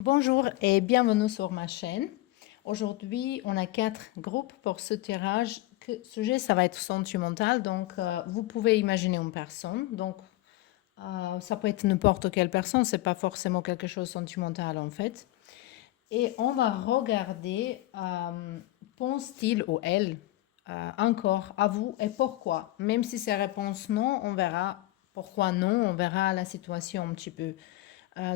Bonjour et bienvenue sur ma chaîne. Aujourd'hui, on a 4 groupes pour ce tirage. Le sujet, ça va être sentimental. Donc, vous pouvez imaginer une personne. Donc, ça peut être n'importe quelle personne. C'est pas forcément quelque chose de sentimental en fait. Et on va regarder pense-t-il ou elle encore à vous et pourquoi. Même si c'est réponse non, on verra pourquoi non. On verra la situation un petit peu.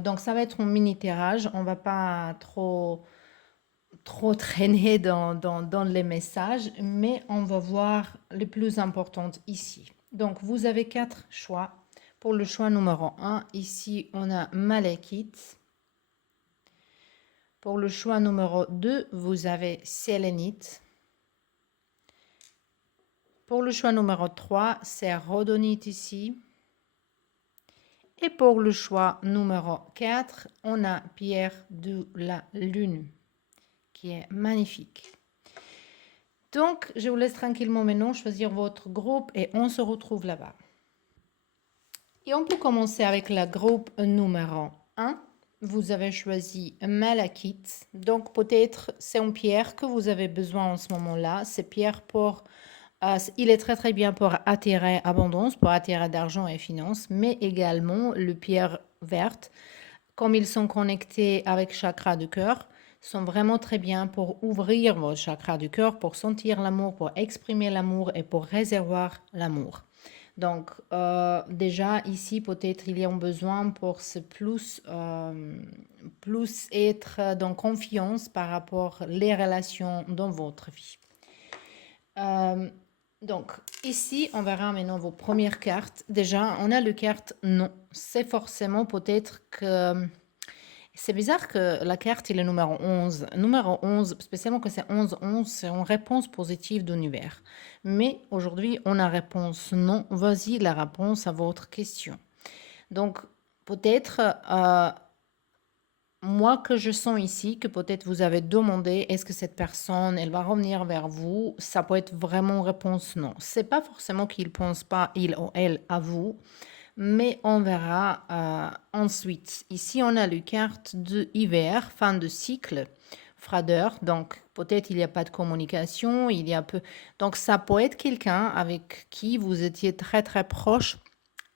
Donc ça va être un mini tirage. On va pas trop traîner dans les messages, mais on va voir les plus importantes ici. Donc vous avez 4 choix. Pour le choix numéro 1, ici on a Malekith. Pour le choix numéro 2, vous avez Sélénite. Pour le choix numéro 3, c'est Rhodonite ici. Et pour le choix numéro 4, on a Pierre de la Lune, qui est magnifique. Donc, je vous laisse tranquillement maintenant choisir votre groupe et on se retrouve là-bas. Et on peut commencer avec le groupe numéro 1. Vous avez choisi Malakite. Donc, peut-être c'est une pierre que vous avez besoin en ce moment-là. C'est pierre pour... il est très très bien pour attirer abondance, pour attirer d'argent et finances, mais également le pierre verte, comme ils sont connectés avec chakra du cœur, sont vraiment très bien pour ouvrir votre chakra du cœur, pour sentir l'amour, pour exprimer l'amour et pour réservoir l'amour. Donc, déjà ici, peut-être il y a un besoin pour se plus être dans confiance par rapport aux relations dans votre vie. Donc, ici, on verra maintenant vos premières cartes. Déjà, on a le carte non. C'est forcément peut-être que... C'est bizarre que la carte, il est numéro 11. Numéro 11, spécialement que c'est 11-11, c'est une réponse positive d'univers. Mais aujourd'hui, on a réponse non. Voici la réponse à votre question. Donc, peut-être, moi que je sens ici, que peut-être vous avez demandé, est-ce que cette personne, elle va revenir vers vous? Ça peut être vraiment une réponse non. C'est pas forcément qu'il pense pas, il ou elle, à vous. Mais on verra ensuite. Ici, on a le carte de hiver, fin de cycle, froideur. Donc, peut-être il n'y a pas de communication, il y a peu. Donc, ça peut être quelqu'un avec qui vous étiez très très proche.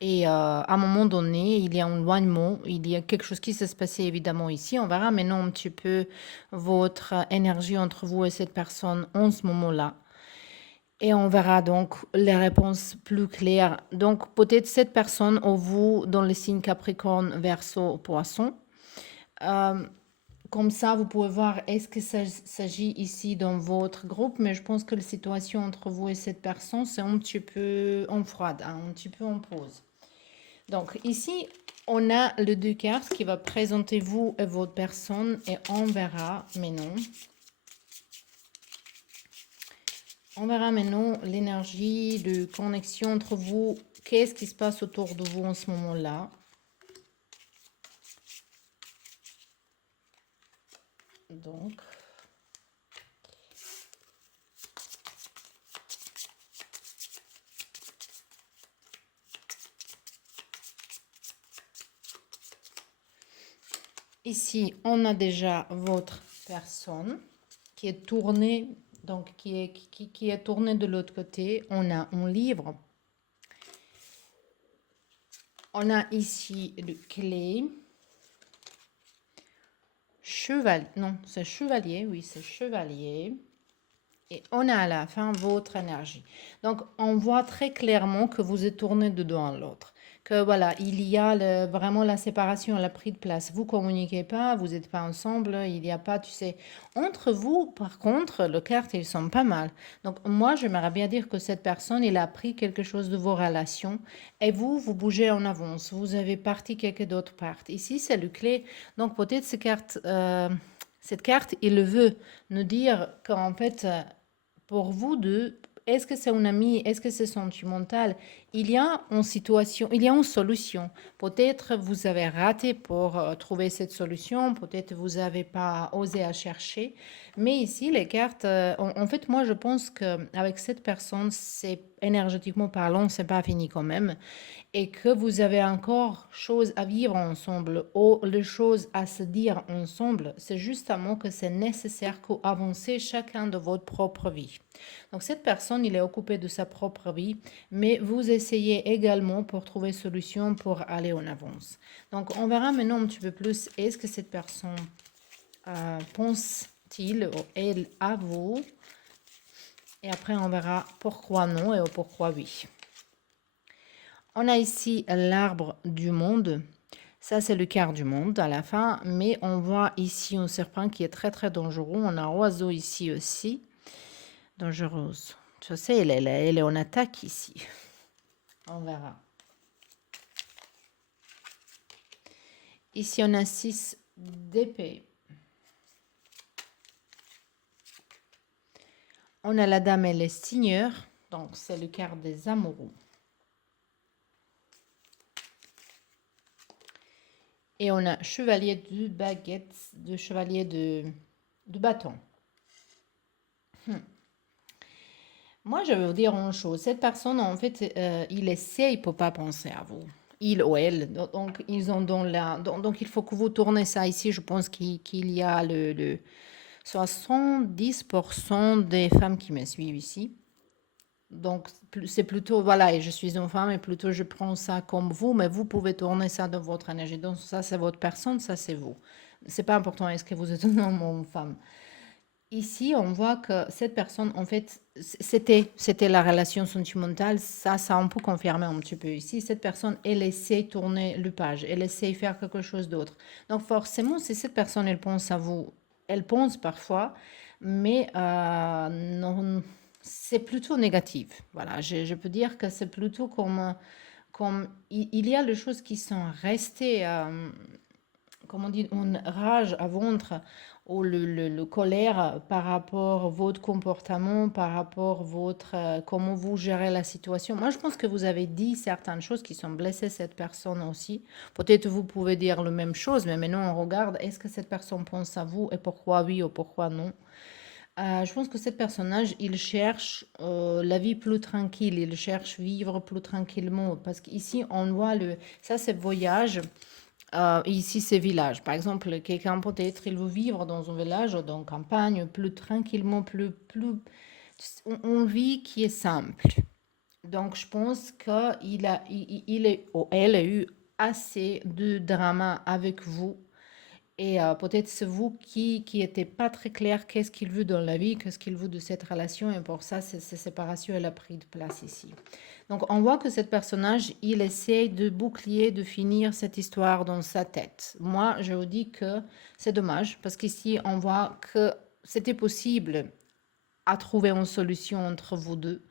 Et à un moment donné, il y a un éloignement, il y a quelque chose qui s'est passé évidemment ici. On verra maintenant un petit peu votre énergie entre vous et cette personne en ce moment-là. Et on verra donc les réponses plus claires. Donc, peut-être cette personne ou vous dans les signes Capricorne, Verseau, Poisson. Comme ça, vous pouvez voir est-ce que ça s'agit ici dans votre groupe, mais je pense que la situation entre vous et cette personne, c'est un petit peu en froide, hein, un petit peu en pause. Donc, ici, on a le 2 cartes qui va présenter vous et votre personne et on verra maintenant. On verra maintenant l'énergie de connexion entre vous. Qu'est-ce qui se passe autour de vous en ce moment-là? Donc, ici, on a déjà votre personne qui est tournée, donc qui est tournée de l'autre côté. On a un livre. On a ici le clé. Chevalier, non, c'est chevalier, oui, c'est chevalier. Et on a à la fin votre énergie. Donc, on voit très clairement que vous êtes tourné de l'un à l'autre. Que voilà, il y a vraiment la séparation, elle a pris de place. Vous communiquez pas, vous n'êtes pas ensemble, il n'y a pas, tu sais. Entre vous, par contre, les cartes, ils sont pas mal. Donc, moi, j'aimerais bien dire que cette personne, il a appris quelque chose de vos relations. Et vous, vous bougez en avance. Vous avez parti quelque d'autre part. Ici, c'est le clé. Donc, peut-être cette carte, il veut nous dire qu'en fait, pour vous deux, est-ce que c'est un ami, est-ce que c'est sentimental? il y a une situation, il y a une solution. Peut-être vous avez raté pour trouver cette solution, peut-être vous n'avez pas osé à chercher, mais ici les cartes, en fait moi je pense qu'avec cette personne, c'est énergétiquement parlant, c'est pas fini quand même et que vous avez encore choses à vivre ensemble ou les choses à se dire ensemble, c'est justement que c'est nécessaire qu'avancez chacun de votre propre vie. Donc cette personne, il est occupé de sa propre vie, mais vous essayez également pour trouver solution pour aller en avance. Donc on verra maintenant un petit peu plus, est-ce que cette personne pense-t-il ou elle à vous? Et après on verra pourquoi non et pourquoi oui. On a ici l'arbre du monde. Ça, c'est le quart du monde à la fin. Mais on voit ici un serpent qui est très, très dangereux. On a un oiseau ici aussi. Dangereuse. Je sais, elle est en attaque ici. On verra. Ici, on a 6 d'épée. On a la dame et les seigneurs. Donc, c'est le quart des amoureux. Et on a chevalier de baguette, de chevalier de bâton. Moi, je vais vous dire une chose. Cette personne, en fait, il essaye pour pas penser à vous. Il ou elle. Donc, ils ont dans la... Donc, il faut que vous tournez ça ici. Je pense qu'il y a le 70% des femmes qui me suivent ici. Donc, c'est plutôt, voilà, et je suis une femme, et plutôt je prends ça comme vous, mais vous pouvez tourner ça dans votre énergie. Donc, ça, c'est votre personne, ça, c'est vous. C'est pas important, est-ce que vous êtes un homme ou une femme. Ici, on voit que cette personne, en fait, c'était la relation sentimentale. Ça on peut confirmer un petit peu ici. Cette personne, elle essaie de tourner le page. Elle essaie de faire quelque chose d'autre. Donc, forcément, si cette personne, elle pense à vous, elle pense parfois, mais non, c'est plutôt négatif. Voilà, je peux dire que c'est plutôt comme il y a les choses qui sont restées, comment on dit, une rage à ventre ou le colère par rapport à votre comportement, par rapport à votre, comment vous gérez la situation. Moi, je pense que vous avez dit certaines choses qui sont blessées cette personne aussi. Peut-être vous pouvez dire la même chose, mais maintenant on regarde, est-ce que cette personne pense à vous et pourquoi oui ou pourquoi non? Je pense que ce personnage, il cherche la vie plus tranquille, il cherche vivre plus tranquillement. Parce qu'ici, on voit ça c'est voyage, ici c'est village. Par exemple, quelqu'un peut-être, il veut vivre dans un village, dans une campagne, plus tranquillement, on vit qui est simple. Donc, je pense elle a eu assez de drama avec vous et peut-être c'est vous qui n'était pas très clair qu'est-ce qu'il veut dans la vie, qu'est-ce qu'il veut de cette relation. Et pour ça, cette séparation, elle a pris de place ici. Donc, on voit que ce personnage, il essaie de boucler, de finir cette histoire dans sa tête. Moi, je vous dis que c'est dommage parce qu'ici, on voit que c'était possible à trouver une solution entre vous deux.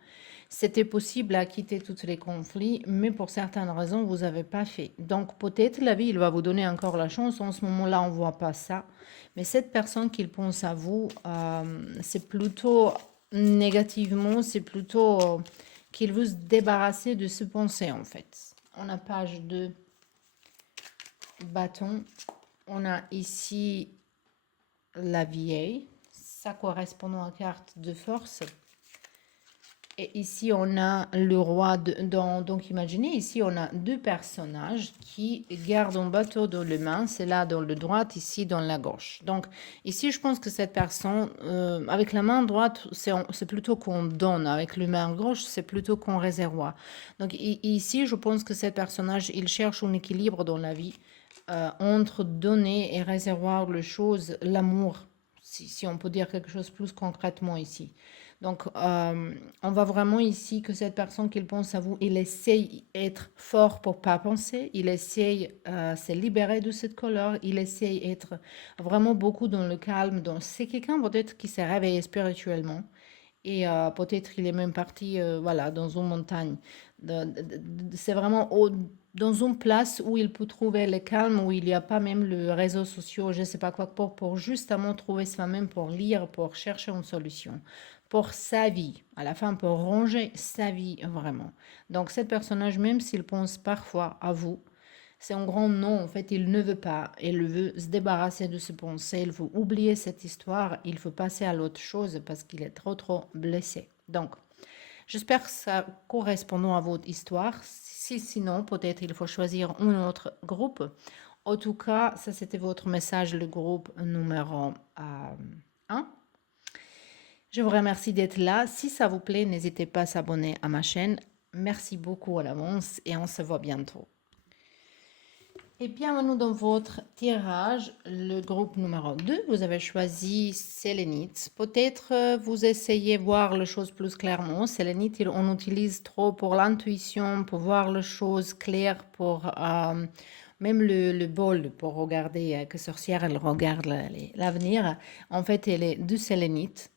C'était possible à quitter tous les conflits, mais pour certaines raisons, vous n'avez pas fait. Donc peut-être la vie, il va vous donner encore la chance. En ce moment-là, on ne voit pas ça. Mais cette personne qui pense à vous, c'est plutôt négativement, c'est plutôt qu'il veut se débarrasser de ce pensée en fait. On a page 2, bâton. On a ici la vieille. Ça correspond à la carte de force. Et ici, on a le roi. Donc, imaginez, ici, on a deux personnages qui gardent un bateau dans les mains. C'est là dans le droite, ici dans la gauche. Donc, ici, je pense que cette personne, avec la main droite, c'est plutôt qu'on donne. Avec la main gauche, c'est plutôt qu'on réserve. Donc, ici, je pense que cet personnage, il cherche un équilibre dans la vie entre donner et réservoir les choses, l'amour, si on peut dire quelque chose plus concrètement ici. Donc, on voit vraiment ici que cette personne qu'il pense à vous, il essaye d'être fort pour pas penser, il essaye se libérer de cette colère, il essaye d'être vraiment beaucoup dans le calme. Donc, c'est quelqu'un peut-être qui s'est réveillé spirituellement et peut-être il est même parti voilà, dans une montagne. C'est vraiment dans une place où il peut trouver le calme, où il n'y a pas même le réseau social, je ne sais pas quoi, pour justement trouver soi-même, pour lire, pour chercher une solution. pour sa vie, à la fin pour ranger sa vie vraiment. Donc, cet personnage, même s'il pense parfois à vous, c'est un grand non, en fait, il ne veut pas, il veut se débarrasser de ses pensées, il veut oublier cette histoire, il veut passer à l'autre chose parce qu'il est trop blessé. Donc, j'espère que ça correspond à votre histoire. Si sinon, peut-être il faut choisir un autre groupe. En tout cas, ça c'était votre message, le groupe numéro 1. Je vous remercie d'être là. Si ça vous plaît, n'hésitez pas à s'abonner à ma chaîne. Merci beaucoup à l'avance et on se voit bientôt. Et bienvenue dans votre tirage, le groupe numéro 2. Vous avez choisi Sélénite. Peut-être vous essayez de voir les choses plus clairement. Sélénite, on utilise trop pour l'intuition, pour voir les choses claires, pour même le bol, pour regarder que sorcière, elle regarde l'avenir. En fait, elle est du sélénite.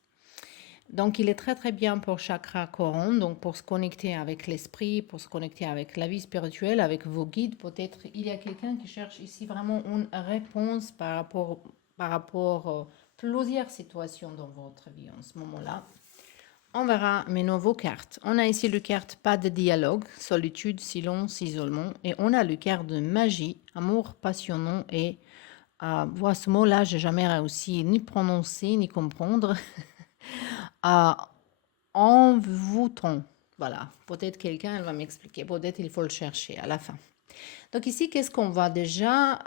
Donc, il est très bien pour chakra coron, donc pour se connecter avec l'esprit, pour se connecter avec la vie spirituelle, avec vos guides. Peut-être il y a quelqu'un qui cherche ici vraiment une réponse par rapport à plusieurs situations dans votre vie en ce moment-là. On verra maintenant vos cartes. On a ici le carte pas de dialogue, solitude, silence, isolement. Et on a le carte de magie, amour passionnant et... voilà, ce mot-là, j'ai jamais réussi ni prononcer, ni comprendre. Envoûtant. Voilà, peut-être quelqu'un elle va m'expliquer, peut-être il faut le chercher à la fin. Donc ici, qu'est-ce qu'on voit déjà?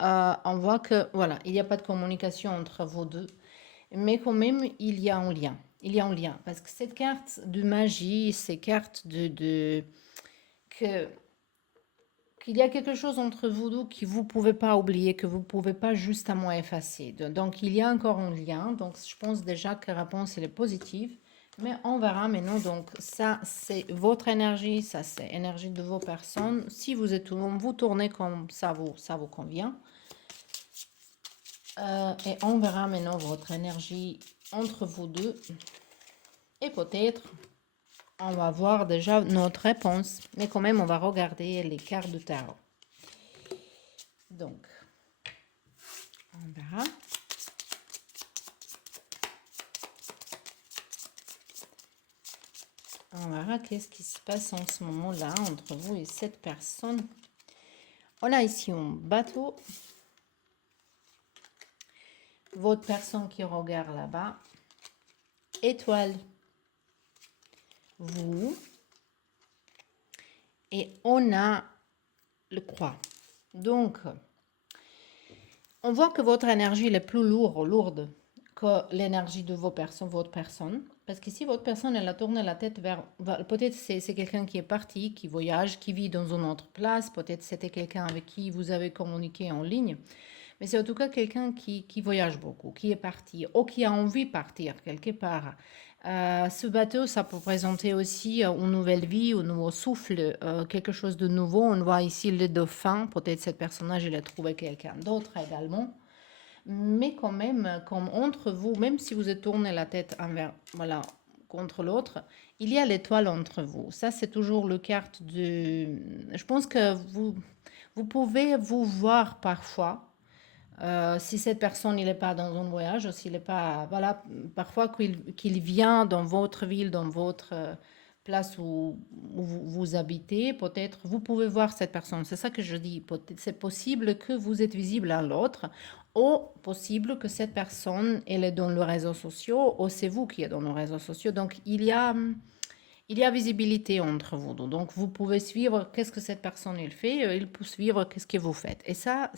On voit que, voilà, il n'y a pas de communication entre vous deux, mais quand même, il y a un lien. Il y a un lien, parce que cette carte de magie, ces cartes qu'il y a quelque chose entre vous deux que vous ne pouvez pas oublier, que vous ne pouvez pas justement effacer. Donc, il y a encore un lien. Donc, je pense déjà que la réponse elle est positive. Mais on verra maintenant. Donc, ça, c'est votre énergie. Ça, c'est l'énergie de vos personnes. Si vous êtes vous tournez comme ça vous convient. Et on verra maintenant votre énergie entre vous deux. Et peut-être, on va voir déjà notre réponse. Mais quand même, on va regarder les cartes de tarot. Donc, on verra. On verra qu'est-ce qui se passe en ce moment-là entre vous et cette personne. On a ici un bateau. Votre personne qui regarde là-bas. Étoile. Vous. Et on a le croix. Donc, on voit que votre énergie est plus lourde que l'énergie de votre personne. Parce qu'ici, votre personne, elle a tourné la tête vers peut-être c'est quelqu'un qui est parti, qui voyage, qui vit dans une autre place. Peut-être c'était quelqu'un avec qui vous avez communiqué en ligne. Mais c'est en tout cas quelqu'un qui voyage beaucoup, qui est parti ou qui a envie de partir quelque part. Ce bateau, ça peut présenter aussi une nouvelle vie, un nouveau souffle, quelque chose de nouveau. On voit ici le dauphin. Peut-être cet personnage, il a trouvé quelqu'un d'autre également. Mais quand même, comme entre vous, même si vous êtes tourné la tête envers, voilà, contre l'autre, il y a l'étoile entre vous. Ça, c'est toujours le carte de... Je pense que vous pouvez vous voir parfois. Si cette personne n'est pas dans un voyage, s'il n'est pas, voilà, parfois qu'il vient dans votre ville, dans votre place où vous habitez, peut-être vous pouvez voir cette personne. C'est ça que je dis. C'est possible que vous êtes visible à l'autre, ou possible que cette personne elle est dans les réseaux sociaux, ou c'est vous qui êtes dans les réseaux sociaux. Donc il y a visibilité entre vous. Donc vous pouvez suivre qu'est-ce que cette personne elle fait, il peut suivre qu'est-ce que vous faites. Et ça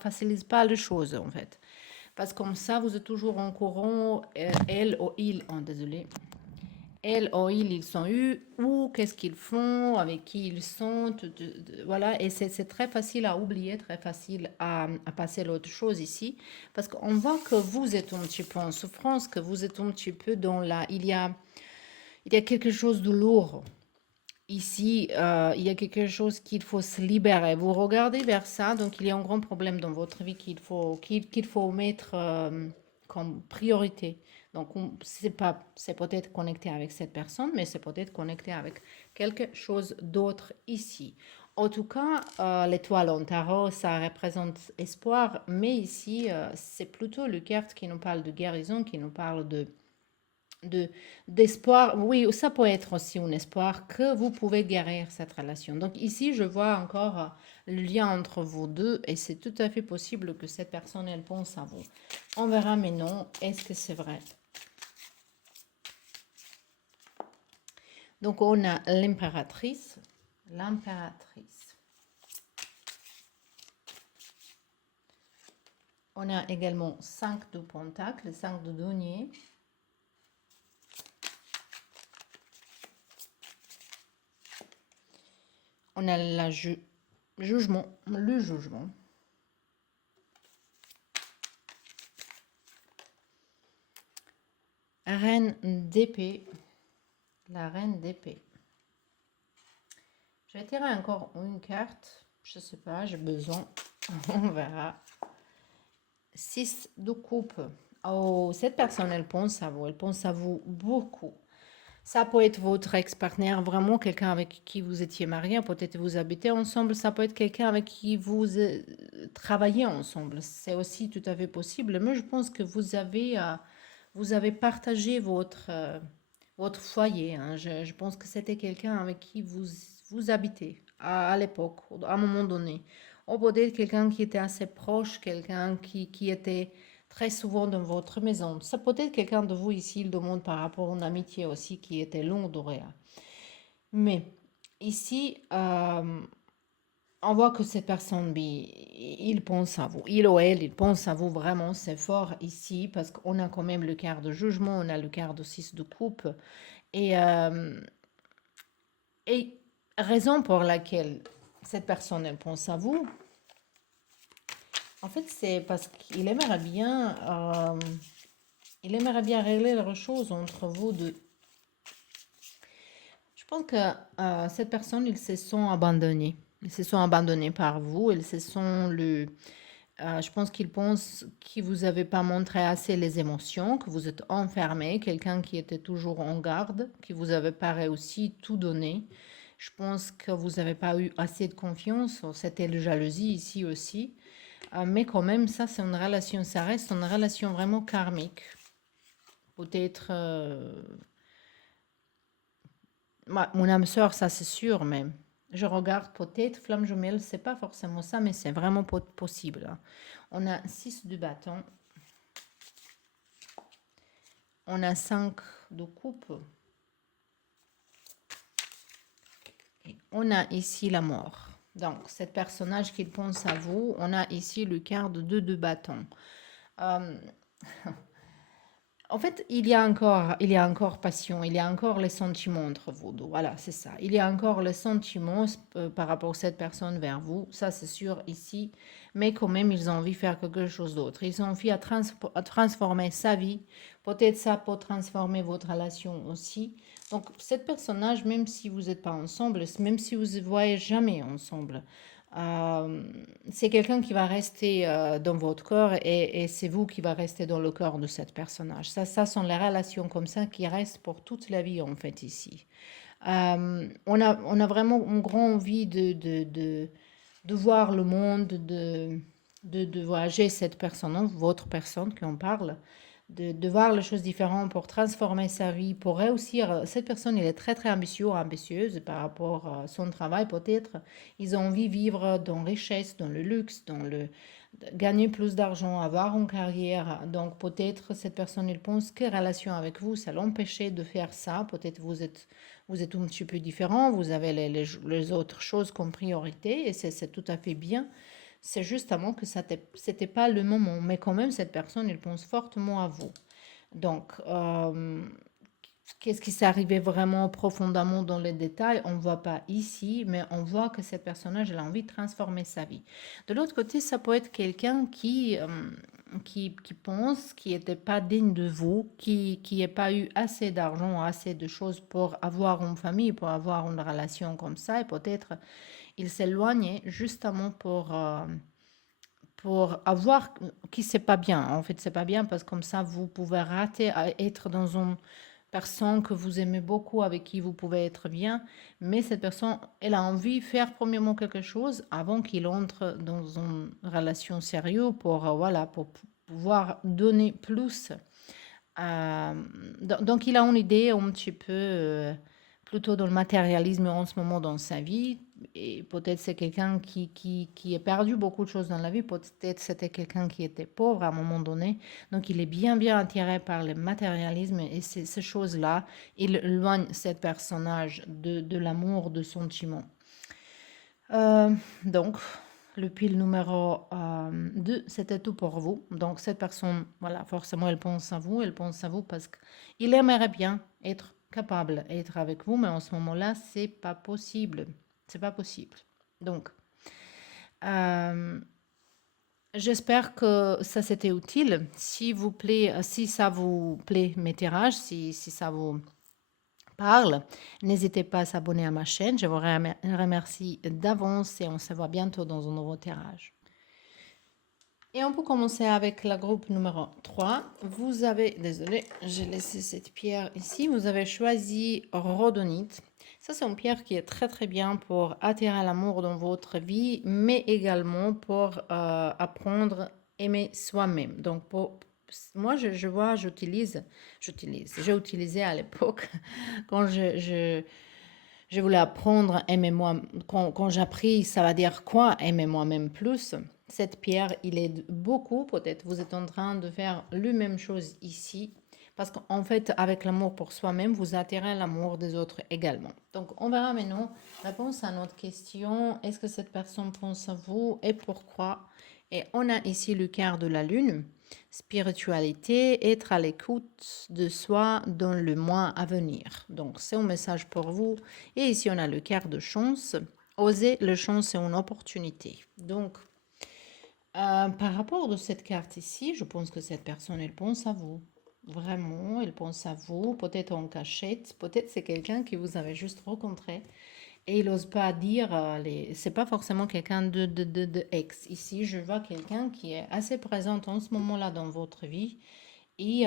facilite pas les choses en fait. Parce que comme ça, vous êtes toujours en courant, elle ou il, désolé, elle ou ils sont où, qu'est-ce qu'ils font, avec qui ils sont, voilà. Et c'est très facile à oublier, très facile à passer à l'autre chose ici. Parce qu'on voit que vous êtes un petit peu en souffrance, que vous êtes un petit peu dans la... Il y a quelque chose de lourd. Ici, il y a quelque chose qu'il faut se libérer. Vous regardez vers ça, donc il y a un grand problème dans votre vie qu'il faut mettre comme priorité. Donc, c'est peut-être connecté avec cette personne, mais c'est peut-être connecté avec quelque chose d'autre ici. En tout cas, l'étoile en tarot, ça représente espoir, mais ici, c'est plutôt le carte qui nous parle de guérison, qui nous parle de de d'espoir. Oui, ça peut être aussi un espoir que vous pouvez guérir cette relation. Donc ici, je vois encore le lien entre vous deux et c'est tout à fait possible que cette personne, elle pense à vous. On verra maintenant, est-ce que c'est vrai? Donc on a l'impératrice. L'impératrice. On a également 5 de pentacles, 5 de denier. On a le jugement. Reine d'épée. La reine d'épée. Je vais tirer encore une carte. Je ne sais pas, j'ai besoin. On verra. 6 de coupe. Oh, cette personne, elle pense à vous. Elle pense à vous beaucoup. Ça peut être votre ex-partenaire, vraiment quelqu'un avec qui vous étiez marié, peut-être vous habitez ensemble, ça peut être quelqu'un avec qui vous travaillez ensemble. C'est aussi tout à fait possible, mais je pense que vous avez partagé votre foyer. Hein. Je pense que c'était quelqu'un avec qui vous habitez à l'époque, à un moment donné. Ou peut-être quelqu'un qui était assez proche, quelqu'un qui était très souvent dans votre maison. Ça peut être quelqu'un de vous ici, il demande par rapport à une amitié aussi qui était longue durée. Mais ici, on voit que cette personne, il pense à vous. Il ou elle, il pense à vous vraiment, c'est fort ici parce qu'on a quand même le quart de jugement, on a le quart de 6 de coupe. Et, et raison pour laquelle cette personne, elle pense à vous, en fait, c'est parce qu'il il aimerait bien régler les choses entre vous deux. Je pense que cette personne, ils se sont abandonnés. Ils se sont abandonnés par vous. Ils se sont je pense qu'ils pensent que vous n'avez pas montré assez les émotions, que vous êtes enfermé, quelqu'un qui était toujours en garde, que vous n'avez pas réussi tout donner. Je pense que vous n'avez pas eu assez de confiance. C'était la jalousie ici aussi. Mais quand même, ça, c'est une relation, ça reste une relation vraiment karmique. Peut-être mon âme sœur, ça c'est sûr, mais je regarde peut-être flamme jumelle, c'est pas forcément ça, mais c'est vraiment possible. Hein. On a 6 de bâton. On a 5 de coupe. Et on a ici la mort. Donc, cet personnage qui pense à vous, on a ici le quart de 2 de bâton. En fait, il y a encore passion, il y a encore les sentiments entre vous deux. Voilà, c'est ça. Il y a encore les sentiments par rapport à cette personne vers vous. Ça, c'est sûr ici. Mais quand même, ils ont envie de faire quelque chose d'autre. Ils ont envie à transformer sa vie. Peut-être ça peut transformer votre relation aussi. Donc, cet personnage, même si vous n'êtes pas ensemble, même si vous ne voyez jamais ensemble, c'est quelqu'un qui va rester dans votre corps et c'est vous qui va rester dans le corps de cette personnage. Ça sont les relations comme ça qui restent pour toute la vie en fait ici. On a vraiment une grande envie de voir le monde, de voyager cette personne, hein, votre personne qui en parle, de voir les choses différentes pour transformer sa vie, pour réussir. Cette personne, elle est très très ambitieuse par rapport à son travail peut-être. Ils ont envie de vivre dans la richesse, dans le luxe, gagner plus d'argent, avoir une carrière. Donc peut-être cette personne, elle pense que relation avec vous, ça l'empêchait de faire ça. Peut-être vous êtes un petit peu différent, vous avez les autres choses comme priorité et c'est tout à fait bien. C'est justement que c'était pas le moment. Mais quand même, cette personne, elle pense fortement à vous. Donc, qu'est-ce qui s'est arrivé vraiment profondément dans les détails? On ne voit pas ici, mais on voit que ce personnage, elle a envie de transformer sa vie. De l'autre côté, ça peut être quelqu'un qui pense, qui n'était pas digne de vous, qui n'a pas eu assez d'argent, assez de choses pour avoir une famille, pour avoir une relation comme ça, et peut-être il s'éloignait justement pour avoir qui c'est pas bien. En fait, c'est pas bien parce que comme ça, vous pouvez rater à être dans une personne que vous aimez beaucoup, avec qui vous pouvez être bien, mais cette personne, elle a envie de faire premièrement quelque chose avant qu'il entre dans une relation sérieuse pour, voilà, pour pouvoir donner plus Donc, il a une idée un petit peu plutôt dans le matérialisme en ce moment dans sa vie. Et peut-être c'est quelqu'un qui a perdu beaucoup de choses dans la vie. Peut-être c'était quelqu'un qui était pauvre à un moment donné. Donc, il est bien attiré par le matérialisme et ces choses-là. Il éloigne cet personnage de l'amour, de sentiment. Donc, le pile numéro 2, c'était tout pour vous. Donc, cette personne, voilà, forcément, elle pense à vous. Elle pense à vous parce qu'il aimerait bien être capable d'être avec vous, mais en ce moment-là, c'est pas possible. C'est pas possible. Donc, euh, j'espère que ça c'était utile. Si ça vous plaît, mes tirages, si ça vous parle, n'hésitez pas à s'abonner à ma chaîne. Je vous remercie d'avance et on se voit bientôt dans un nouveau tirage. Et on peut commencer avec la groupe numéro 3. Vous avez, désolé, j'ai laissé cette pierre ici. Vous avez choisi rhodonite. Ça, c'est une pierre qui est très bien pour attirer l'amour dans votre vie, mais également pour apprendre à aimer soi-même. Donc, moi, je vois, j'ai utilisé à l'époque quand je voulais apprendre à aimer moi. Quand j'ai appris, ça va dire quoi aimer moi-même plus. Cette pierre, il aide beaucoup. Peut-être vous êtes en train de faire la même chose ici. Parce qu'en fait, avec l'amour pour soi-même, vous attirez l'amour des autres également. Donc, on verra maintenant réponse à notre question. Est-ce que cette personne pense à vous et pourquoi? Et on a ici le quart de la lune. Spiritualité, être à l'écoute de soi dans le mois à venir. Donc, c'est un message pour vous. Et ici, on a le quart de chance. Oser le chance, c'est une opportunité. Donc, par rapport à cette carte ici, je pense que cette personne, elle pense à vous. Vraiment, elle pense à vous, peut-être en cachette, peut-être c'est quelqu'un que vous avez juste rencontré et il n'ose pas dire, c'est pas forcément quelqu'un de ex. Ici, je vois quelqu'un qui est assez présent en ce moment-là dans votre vie et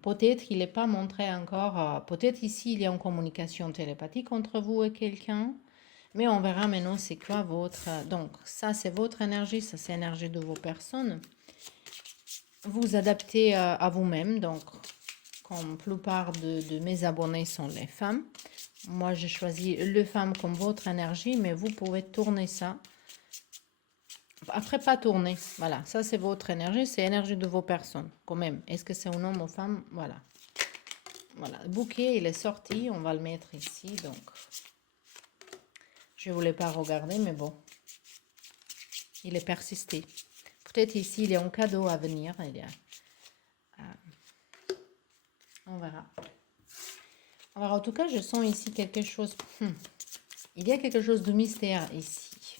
peut-être qu'il n'est pas montré encore, peut-être ici il y a une communication télépathique entre vous et quelqu'un. Mais on verra maintenant c'est quoi votre... Donc, ça, c'est votre énergie, ça, c'est l'énergie de vos personnes. Vous adaptez à vous-même. Donc, comme la plupart de mes abonnés sont les femmes, moi, j'ai choisi les femmes comme votre énergie, mais vous pouvez tourner ça. Après, pas tourner. Voilà, ça, c'est votre énergie, c'est l'énergie de vos personnes, quand même. Est-ce que c'est un homme ou femme? Voilà. Voilà, le bouquet, il est sorti. On va le mettre ici, donc... Je ne voulais pas regarder, mais bon. Il est persisté. Peut-être ici, il y a un cadeau à venir. On verra. Alors, en tout cas, je sens ici quelque chose. Il y a quelque chose de mystère ici.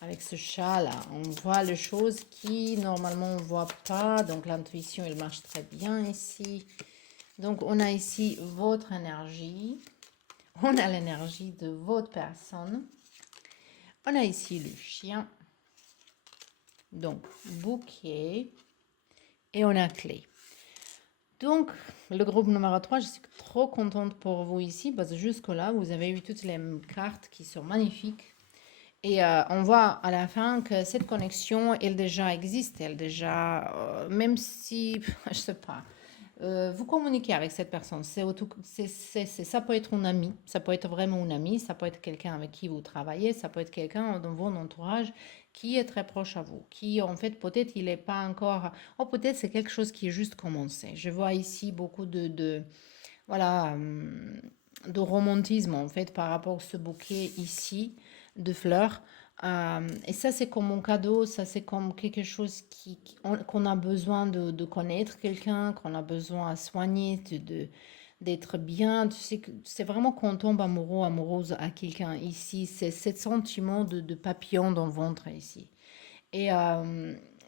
Avec ce chat-là, on voit les choses qui, normalement, on ne voit pas. Donc, l'intuition, elle marche très bien ici. Donc, on a ici votre énergie. On a l'énergie de votre personne. On a ici le chien. Donc, bouquet. Et on a clé. Donc, le groupe numéro 3, je suis trop contente pour vous ici parce que jusque-là, vous avez eu toutes les cartes qui sont magnifiques. Et on voit à la fin que cette connexion, elle déjà existe. Elle déjà, même si, je sais pas, vous communiquez avec cette personne. Ça peut être un ami, ça peut être vraiment un ami, ça peut être quelqu'un avec qui vous travaillez, ça peut être quelqu'un dans votre entourage qui est très proche à vous, qui en fait peut-être il n'est pas encore, oh peut-être c'est quelque chose qui est juste commencé. Je vois ici beaucoup voilà, de romantisme en fait par rapport à ce bouquet ici de fleurs. Et ça, c'est comme un cadeau, ça, c'est comme quelque chose qu'on a besoin de connaître quelqu'un, qu'on a besoin à soigner, d'être bien. Tu sais que c'est vraiment quand on tombe amoureux, amoureuse à quelqu'un ici, c'est ce sentiment de papillon dans le ventre ici. Et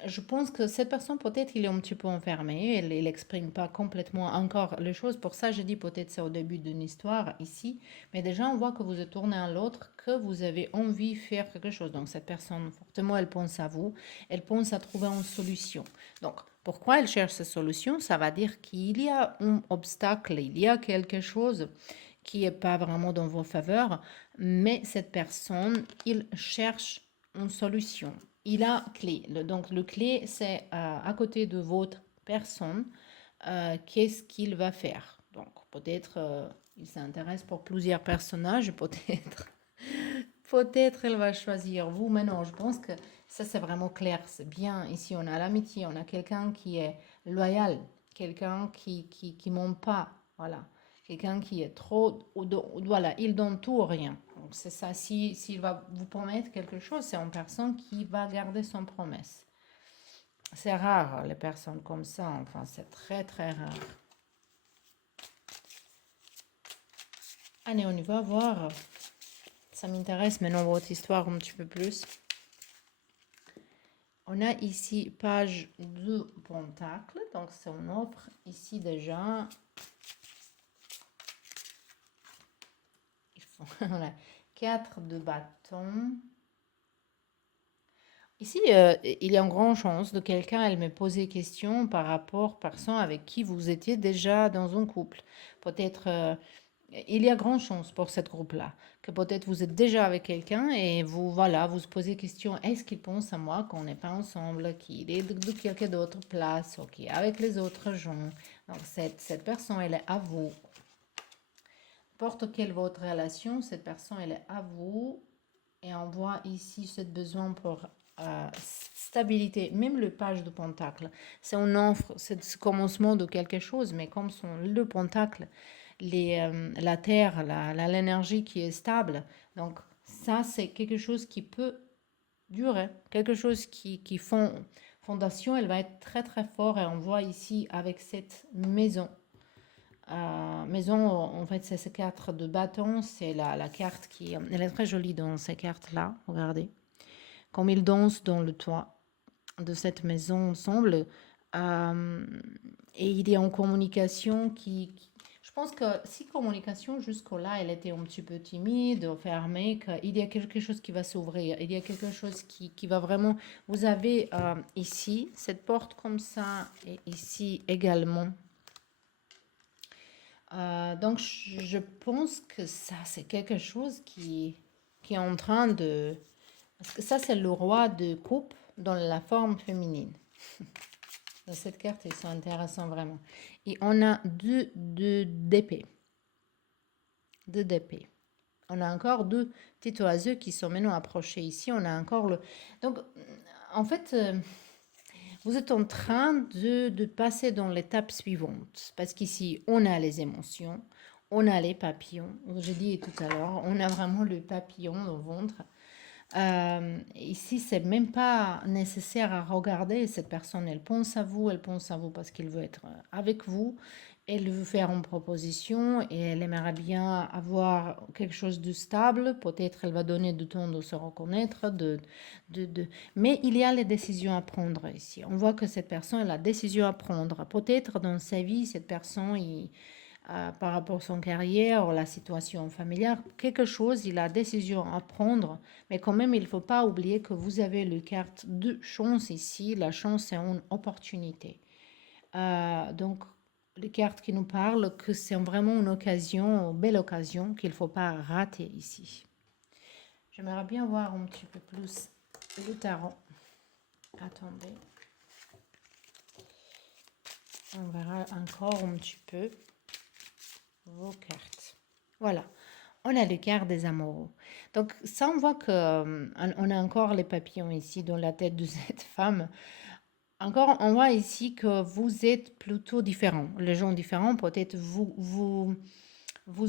je pense que cette personne, peut-être, il est un petit peu enfermé, elle n'exprime pas complètement encore les choses. Pour ça, je dis peut-être c'est au début d'une histoire ici. Mais déjà, on voit que vous êtes tourné à l'autre, que vous avez envie de faire quelque chose. Donc, cette personne, fortement, elle pense à vous, elle pense à trouver une solution. Donc, pourquoi elle cherche cette solution? Ça va dire qu'il y a un obstacle, il y a quelque chose qui n'est pas vraiment dans vos faveurs, mais cette personne, il cherche une solution. Il a clé. Donc, le clé, c'est à côté de votre personne. qu'est-ce qu'il va faire. Donc peut-être il s'intéresse pour plusieurs personnages, peut-être. Peut-être elle va choisir vous, mais non, je pense que ça c'est vraiment clair, c'est bien. Ici on a l'amitié, on a quelqu'un qui est loyal, quelqu'un qui ment pas, voilà. Quelqu'un qui est trop, voilà, il donne tout ou rien. Donc c'est ça, s'il va vous promettre quelque chose, c'est une personne qui va garder son promesse. C'est rare les personnes comme ça, enfin c'est très très rare. Allez, on y va voir. Ça m'intéresse maintenant votre histoire un petit peu plus. On a ici page de pentacle, donc c'est on offre ici déjà. Voilà, 4 de bâton. Ici, il y a une grande chance de quelqu'un, elle me posait question par rapport à personne avec qui vous étiez déjà dans un couple. Peut-être, il y a grande chance pour cette groupe-là, que peut-être vous êtes déjà avec quelqu'un et vous, voilà, vous se posez question, est-ce qu'il pense à moi qu'on n'est pas ensemble, qu'il est de quelqu'un d'autre place, ou qu'il est avec les autres gens. Donc, cette personne, elle est à vous. N'importe quelle votre relation, cette personne, elle est à vous. Et on voit ici ce besoin pour stabilité. Même le page de pentacle, c'est on offre, c'est ce commencement de quelque chose, mais comme le pentacle, la terre, l'énergie qui est stable. Donc ça, c'est quelque chose qui peut durer, quelque chose qui fondation, elle va être très très fort. Et on voit ici avec cette maison. Maison, en fait, c'est ces cartes de bâton, c'est la carte qui... Elle est très jolie dans ces cartes-là, regardez. Comme ils dansent dans le toit de cette maison ensemble. Et il est en communication je pense que si communication jusqu'au-là, elle était un petit peu timide, fermée, qu'il y a quelque chose qui va s'ouvrir, il y a quelque chose qui va vraiment... Vous avez ici cette porte comme ça, et ici également. Donc, je pense que ça, c'est quelque chose qui est en train de... Parce que ça, c'est le roi de coupe dans la forme féminine. Dans cette carte, ils sont intéressants vraiment. Et on a deux d'épée. Deux d'épée. On a encore deux petits oiseaux qui sont maintenant approchés ici. On a encore le... Donc, en fait... vous êtes en train de passer dans l'étape suivante. Parce qu'ici, on a les émotions, on a les papillons. J'ai dit tout à l'heure, on a vraiment le papillon au ventre. Ici, c'est même pas nécessaire à regarder cette personne. Elle pense à vous parce qu'elle veut être avec vous. Elle veut faire une proposition et elle aimerait bien avoir quelque chose de stable. Peut-être elle va donner du temps de se reconnaître. Mais il y a les décisions à prendre ici. On voit que cette personne a la décision à prendre. Peut-être dans sa vie, cette personne, par rapport à son carrière ou la situation familiale, quelque chose, il a décision à prendre. Mais quand même, il ne faut pas oublier que vous avez le carte de chance ici. La chance, c'est une opportunité. Donc, les cartes qui nous parlent que c'est vraiment une occasion, une belle occasion qu'il ne faut pas rater ici. J'aimerais bien voir un petit peu plus le tarot. Attendez. On verra encore un petit peu vos cartes. Voilà. On a le carte des amoureux. Donc, ça, on voit qu'on a encore les papillons ici dans la tête de cette femme. Encore, on voit ici que vous êtes plutôt différents. Les gens différents, peut-être vous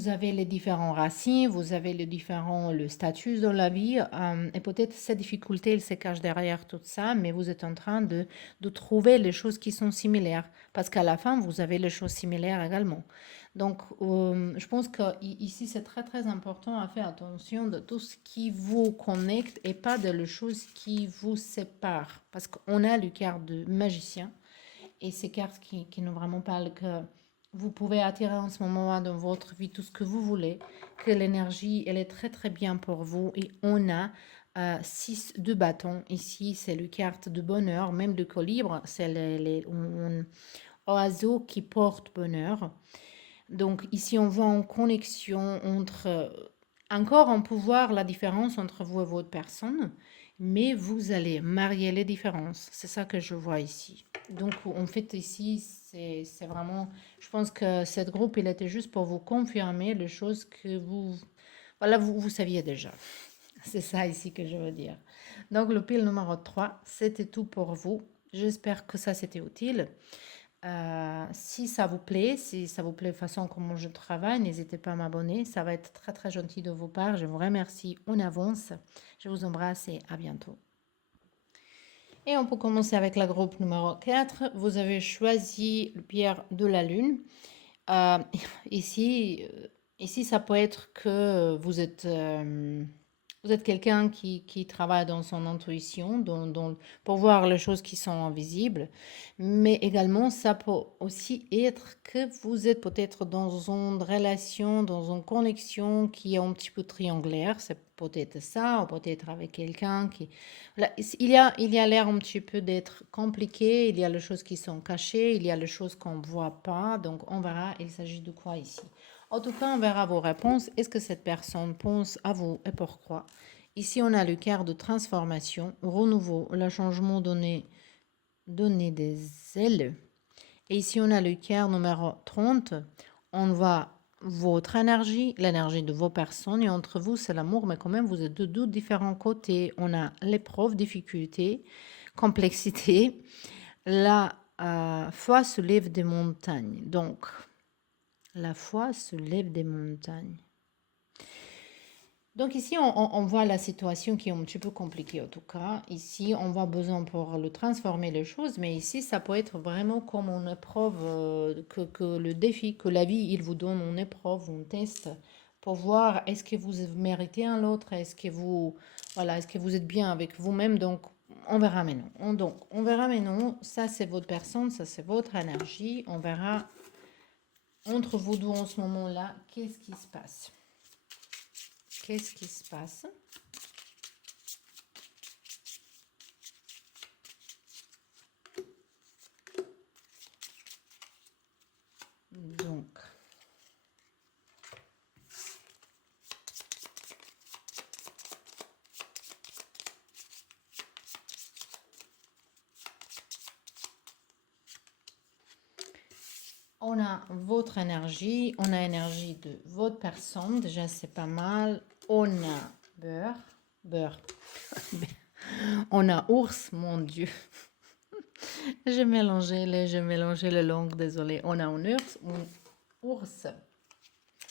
avez les différents racines, vous avez le statut dans la vie, et peut-être ces difficultés, elles se cachent derrière tout ça, mais vous êtes en train de trouver les choses qui sont similaires, parce qu'à la fin, vous avez les choses similaires également. Donc, je pense qu'ici, c'est très, très important à faire attention de tout ce qui vous connecte et pas de les choses qui vous séparent. Parce qu'on a le carte de magicien et ces cartes qui nous vraiment parlent que vous pouvez attirer en ce moment dans votre vie tout ce que vous voulez, que l'énergie, elle est très, très bien pour vous. Et on a 6 de bâtons. Ici, c'est le carte de bonheur, même le colibre, c'est les oiseaux qui portent bonheur. Donc ici, on voit en connexion entre, encore en pouvoir la différence entre vous et votre personne, mais vous allez marier les différences. C'est ça que je vois ici. Donc, en fait, ici, c'est vraiment... Je pense que cette groupe, il était juste pour vous confirmer les choses que vous... Voilà, vous saviez déjà. C'est ça ici que je veux dire. Donc, le pile numéro 3, c'était tout pour vous. J'espère que ça, c'était utile. Si ça vous plaît, si ça vous plaît de façon comment je travaille, n'hésitez pas à m'abonner. Ça va être très, très gentil de vos part. Je vous remercie en avance. Je vous embrasse et à bientôt. Et on peut commencer avec la groupe numéro 4. Vous avez choisi le pierre de la lune. Euh, ici, ici, ça peut être que vous êtes quelqu'un qui travaille dans son intuition, pour voir les choses qui sont invisibles, mais également ça peut aussi être que vous êtes peut-être dans une relation, dans une connexion qui est un petit peu triangulaire. C'est peut-être ça, ou peut-être avec quelqu'un qui... Voilà, il y a l'air un petit peu d'être compliqué, il y a les choses qui sont cachées, il y a les choses qu'on ne voit pas, donc on verra, il s'agit de quoi ici. En tout cas, on verra vos réponses. Est-ce que cette personne pense à vous et pourquoi? Ici, on a le quart de transformation, renouveau, le changement donner des ailes. Et ici, on a le quart numéro 30. On voit votre énergie, l'énergie de vos personnes. Et entre vous, c'est l'amour, mais quand même, vous êtes de deux différents côtés. On a l'épreuve, difficulté, complexité. La foi se lève des montagnes. Donc, la foi se lève des montagnes. Donc ici, on voit la situation qui est un petit peu compliquée en tout cas. Ici, on va besoin pour le transformer les choses, mais ici, ça peut être vraiment comme une épreuve, que le défi, que la vie, il vous donne une épreuve, un test, pour voir est-ce que vous méritez un l'autre, est-ce que vous, voilà, est-ce que vous êtes bien avec vous-même. Donc, on verra maintenant. On verra maintenant. Ça, c'est votre personne, ça, c'est votre énergie. On verra entre vous deux en ce moment-là, qu'est-ce qui se passe. Qu'est-ce qui se passe? Donc, on a votre énergie, on a l'énergie de votre personne, déjà c'est pas mal. On a beurre. On a ours, mon Dieu. J'ai mélangé les langues, désolé. On a un ours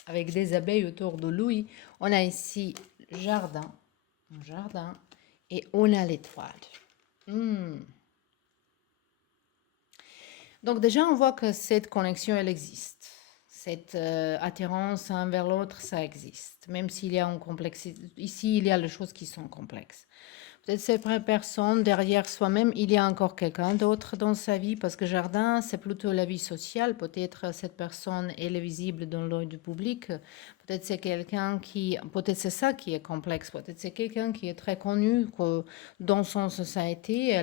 avec des abeilles autour de lui. On a ici un jardin, et on a l'étoile. Donc déjà, on voit que cette connexion, elle existe. Cette attirance un vers l'autre, ça existe. Même s'il y a un complexité. Ici, il y a les choses qui sont complexes. Peut-être cette personne, derrière soi-même, il y a encore quelqu'un d'autre dans sa vie, parce que jardin, c'est plutôt la vie sociale. Peut-être cette personne, elle est visible dans l'œil du public. Peut-être c'est quelqu'un qui... Peut-être c'est ça qui est complexe. Peut-être c'est quelqu'un qui est très connu dans son société.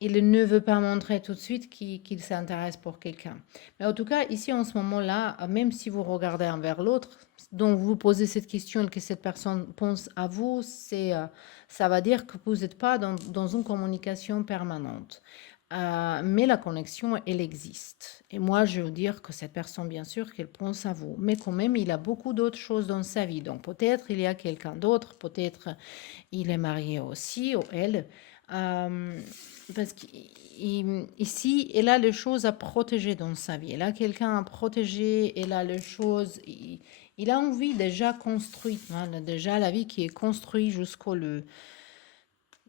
Il ne veut pas montrer tout de suite qu'il s'intéresse pour quelqu'un. Mais en tout cas, ici, en ce moment-là, même si vous regardez un vers l'autre, donc vous posez cette question et que cette personne pense à vous, ça va dire que vous n'êtes pas dans une communication permanente. Mais la connexion, elle existe. Et moi, je veux dire que cette personne, bien sûr, qu'elle pense à vous. Mais quand même, il a beaucoup d'autres choses dans sa vie. Donc peut-être il y a quelqu'un d'autre, peut-être il est marié aussi, ou elle. Parce qu'ici, elle a les choses à protéger dans sa vie. Elle a quelqu'un à protéger, elle a les choses... Il a envie déjà construit, hein, déjà la vie qui est construite jusqu'au le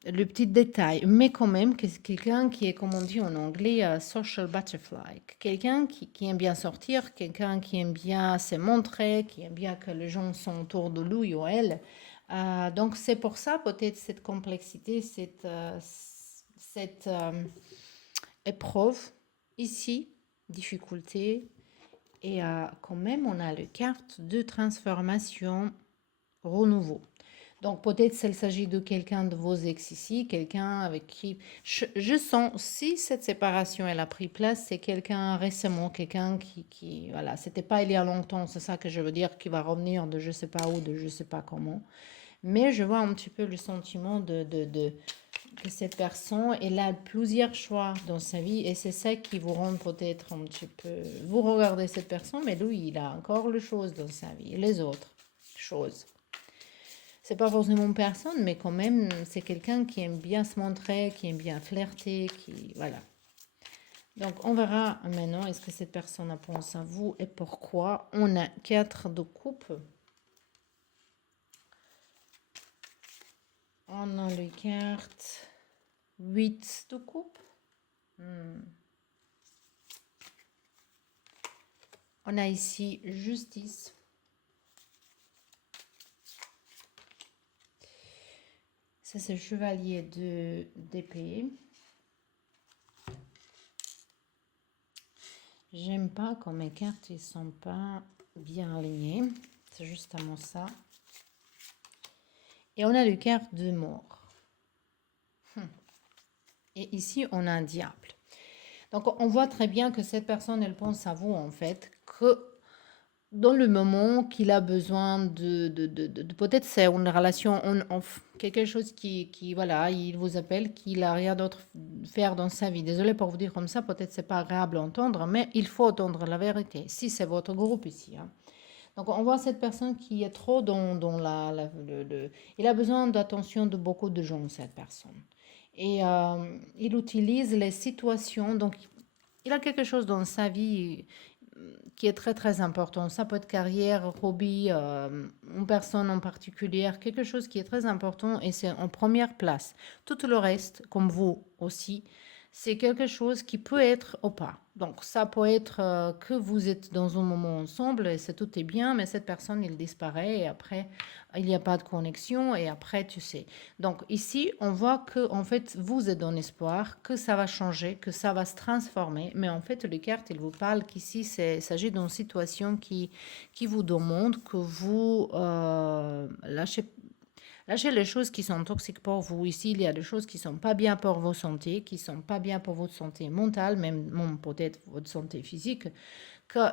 petit détail, mais quand même, quelqu'un qui est, comme on dit en anglais, social butterfly, quelqu'un qui aime bien sortir, quelqu'un qui aime bien se montrer, qui aime bien que les gens sont autour de lui ou elle. Donc c'est pour ça peut-être cette complexité, cette épreuve ici, difficulté, et quand même on a le carte de transformation, renouveau. Donc peut-être s'il s'agit de quelqu'un de vos ex ici, quelqu'un avec qui je sens, si cette séparation elle a pris place, c'est quelqu'un récemment, quelqu'un voilà, c'était pas il y a longtemps, c'est ça que je veux dire, qui va revenir de je sais pas où, de je sais pas comment. Mais je vois un petit peu le sentiment que cette personne, elle a plusieurs choix dans sa vie et c'est ça qui vous rend peut-être un petit peu... Vous regardez cette personne, mais lui, il a encore les choses dans sa vie, les autres choses. C'est pas forcément une personne, mais quand même, c'est quelqu'un qui aime bien se montrer, qui aime bien flirter, qui... Voilà. Donc, on verra maintenant, est-ce que cette personne pense à vous et pourquoi. On a 4 de coupe. On a les cartes 8 de coupe. On a ici justice. Ça, c'est chevalier d'épée. J'aime pas quand mes cartes ne sont pas bien alignées. C'est justement ça. Et on a le carte de mort. Et ici, on a un diable. Donc, on voit très bien que cette personne, elle pense à vous, en fait, que dans le moment qu'il a besoin peut-être c'est une relation on-off, quelque chose qui, voilà, il vous appelle, qu'il a rien d'autre à faire dans sa vie. Désolée pour vous dire comme ça, peut-être c'est pas agréable à entendre, mais il faut entendre la vérité, si c'est votre groupe ici. Hein. Donc on voit cette personne qui est trop dans il a besoin d'attention de beaucoup de gens, cette personne. Et il utilise les situations, donc il a quelque chose dans sa vie qui est très très important. Ça peut être carrière, hobby, une personne en particulier, quelque chose qui est très important et c'est en première place. Tout le reste, comme vous aussi, c'est quelque chose qui peut être ou pas. Donc ça peut être que vous êtes dans un moment ensemble et c'est tout est bien, mais cette personne, il disparaît et après, il n'y a pas de connexion et après, tu sais. Donc ici, on voit que en fait, vous êtes dans l'espoir, que ça va changer, que ça va se transformer, mais en fait, les cartes, ils vous parlent qu'ici, il s'agit d'une situation qui vous demande que vous lâchez les choses qui sont toxiques pour vous. Ici, il y a des choses qui ne sont pas bien pour votre santé, qui ne sont pas bien pour votre santé mentale, même peut-être votre santé physique, que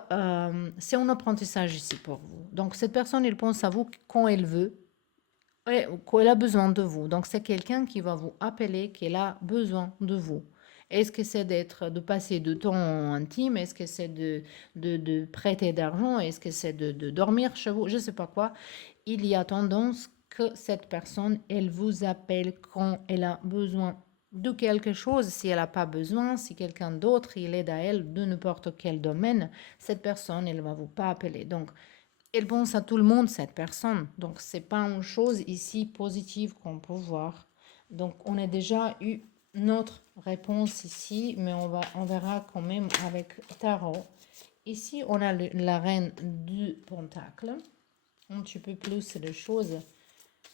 c'est un apprentissage ici pour vous. Donc, cette personne, elle pense à vous quand elle veut, et quand elle a besoin de vous. Donc, c'est quelqu'un qui va vous appeler, qui a besoin de vous. Est-ce que c'est de passer du temps intime? Est-ce que c'est de prêter d'argent? Est-ce que c'est de dormir chez vous? Je ne sais pas quoi. Il y a tendance que cette personne, elle vous appelle quand elle a besoin de quelque chose. Si elle n'a pas besoin, si quelqu'un d'autre, il aide à elle de n'importe quel domaine, cette personne, elle ne va vous pas appeler. Donc, elle pense à tout le monde, cette personne. Donc, c'est pas une chose ici positive qu'on peut voir. Donc, on a déjà eu notre réponse ici, mais on verra quand même avec tarot. Ici, on a la reine du pentacle. Un petit peu plus de choses.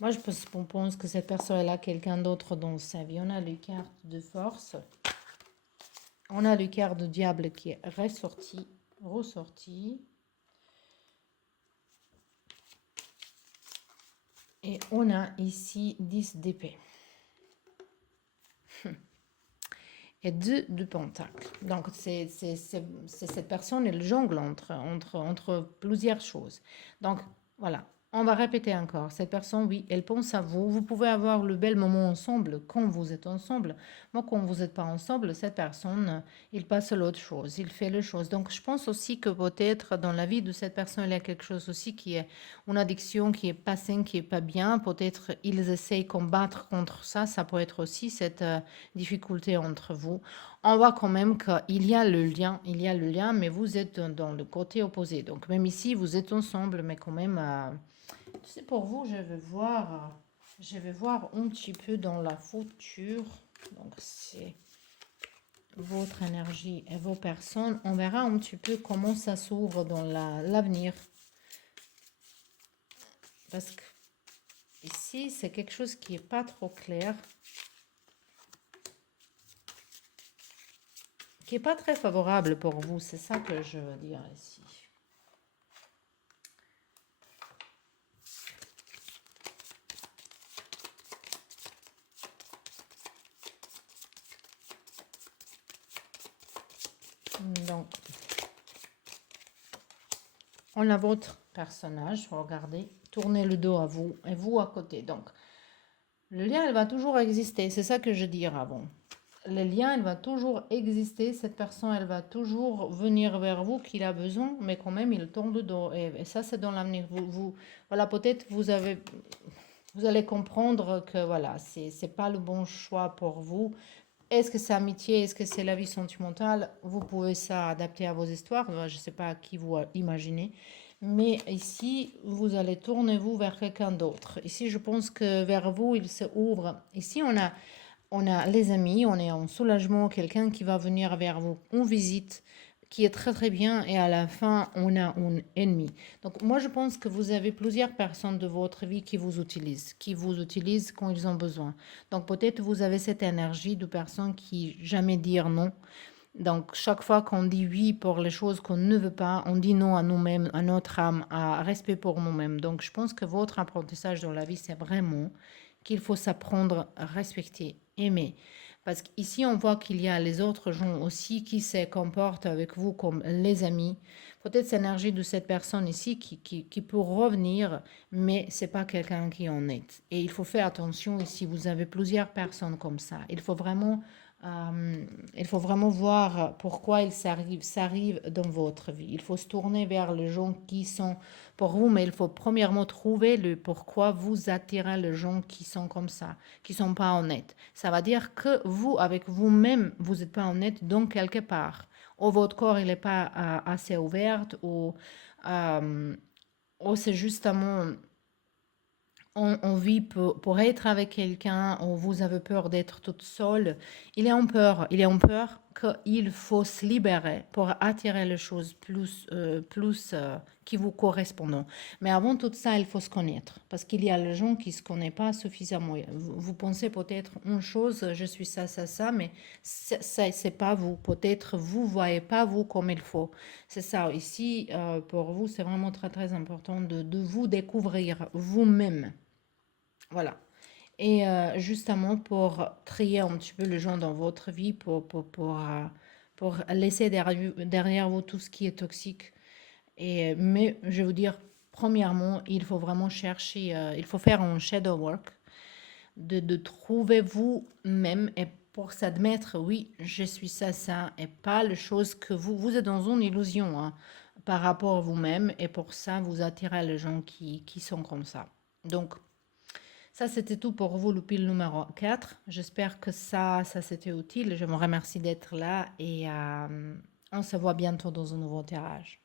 Moi, je pense que cette personne elle a quelqu'un d'autre dans sa vie. On a les cartes de force. On a le carte de diable qui est ressorti. Et on a ici 10 d'épée. Et 2 de pentacle. Donc, c'est cette personne, elle jongle entre plusieurs choses. Donc, voilà. On va répéter encore. Cette personne, oui, elle pense à vous. Vous pouvez avoir le bel moment ensemble quand vous êtes ensemble. Moi, quand vous n'êtes pas ensemble, cette personne, il passe à l'autre chose. Il fait les choses. Donc, je pense aussi que peut-être dans la vie de cette personne, il y a quelque chose aussi qui est une addiction qui est pas saine, qui est pas bien. Peut-être ils essayent de combattre contre ça. Ça peut être aussi cette difficulté entre vous. On voit quand même qu'il y a le lien, mais vous êtes dans le côté opposé. Donc, même ici, vous êtes ensemble, mais quand même... tu sais, pour vous, je vais voir un petit peu dans la future. Donc, c'est votre énergie et vos personnes. On verra un petit peu comment ça s'ouvre dans l'avenir. Parce que ici, c'est quelque chose qui n'est pas trop clair. Qui n'est pas très favorable pour vous. C'est ça que je veux dire ici. Donc, on a votre personnage, regardez, tournez le dos à vous et vous à côté. Donc, Le lien, il va toujours exister. C'est ça que je dis avant. Le lien, il va toujours exister. Cette personne, elle va toujours venir vers vous qu'il a besoin, mais quand même, il tourne le dos. Et ça, c'est dans l'avenir. Voilà, peut-être vous allez comprendre que voilà, c'est pas le bon choix pour vous. Est-ce que c'est amitié? Est-ce que c'est la vie sentimentale? Vous pouvez ça adapter à vos histoires. Je ne sais pas qui vous imaginez. Mais ici, vous allez tourner vous vers quelqu'un d'autre. Ici, je pense que vers vous, il se ouvre. Ici, on a les amis, on est en soulagement, quelqu'un qui va venir vers vous en visite, qui est très très bien, et à la fin, on a un ennemi. Donc moi, je pense que vous avez plusieurs personnes de votre vie qui vous utilisent quand ils ont besoin. Donc peut-être vous avez cette énergie de personnes qui jamais dire non. Donc chaque fois qu'on dit oui pour les choses qu'on ne veut pas, on dit non à nous-mêmes, à notre âme, à respect pour nous-mêmes. Donc je pense que votre apprentissage dans la vie, c'est vraiment qu'il faut s'apprendre à respecter, aimer. Parce qu'ici, on voit qu'il y a les autres gens aussi qui se comportent avec vous comme les amis. Peut-être cette énergie de cette personne ici qui peut revenir, mais c'est pas quelqu'un qui en est. Et il faut faire attention ici, vous avez plusieurs personnes comme ça. Euh, il faut vraiment voir pourquoi il s'arrive dans votre vie. Il faut se tourner vers les gens qui sont pour vous, mais il faut premièrement trouver le pourquoi vous attirez les gens qui sont comme ça, qui sont pas honnêtes. Ça veut dire que vous, avec vous-même, vous n'êtes pas honnête dans quelque part. Ou votre corps, il n'est pas assez ouvert, euh, ou c'est justement on vit pour être avec quelqu'un, ou vous avez peur d'être toute seule, il est en peur qu'il faut se libérer pour attirer les choses plus qui vous correspondent. Mais avant tout ça, il faut se connaître, parce qu'il y a les gens qui ne se connaissent pas suffisamment. Vous pensez peut-être une chose, je suis ça, ça, ça, mais c'est pas vous. Peut-être vous voyez pas vous comme il faut. C'est ça, ici, pour vous, c'est vraiment très, très important de vous découvrir vous-même. Voilà. Et justement, pour trier un petit peu les gens dans votre vie, pour laisser derrière vous tout ce qui est toxique. Mais je vais vous dire, premièrement, il faut vraiment chercher, il faut faire un shadow work, de trouver vous-même et pour s'admettre, oui, je suis ça, ça, et pas les choses que vous êtes dans une illusion hein, par rapport à vous-même, et pour ça, vous attirez les gens qui sont comme ça. Donc, ça, c'était tout pour vous, le pile numéro 4. J'espère que ça c'était utile. Je vous remercie d'être là et on se voit bientôt dans un nouveau tirage.